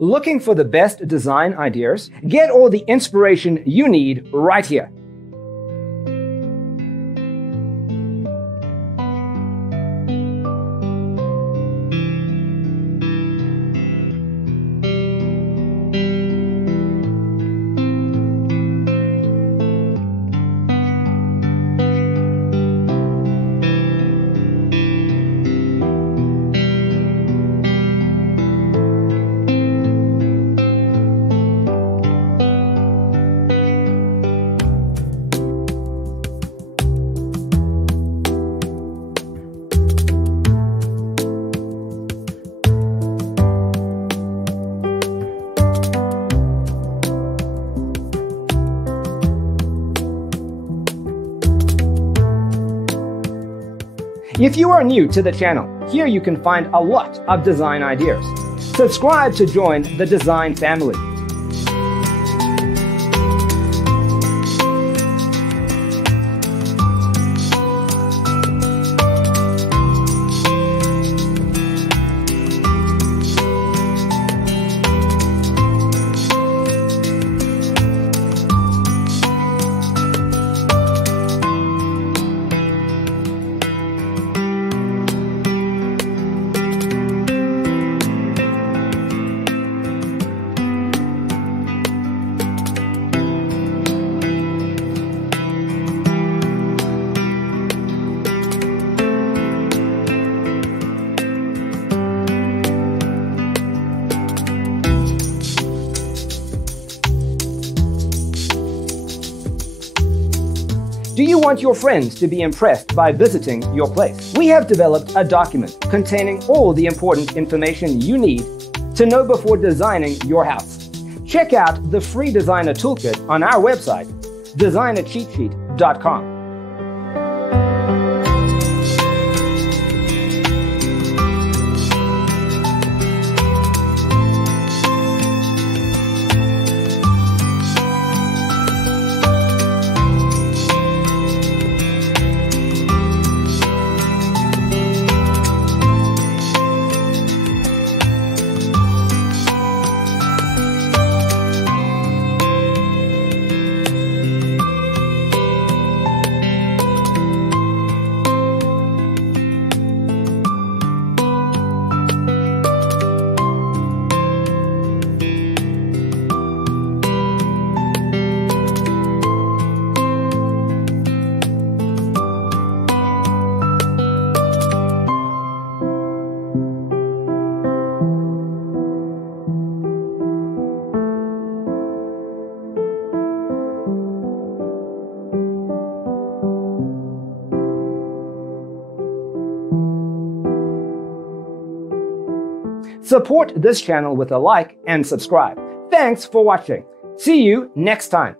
Looking for the best design ideas? Get all the inspiration you need right here. If you are new to the channel, here you can find a lot of design ideas. Subscribe to join the design family. Do you want your friends to be impressed by visiting your place? We have developed a document containing all the important information you need to know before designing your house. Check out the free designer toolkit on our website, designercheatsheet.com. Support this channel with a like and subscribe. Thanks for watching. See you next time.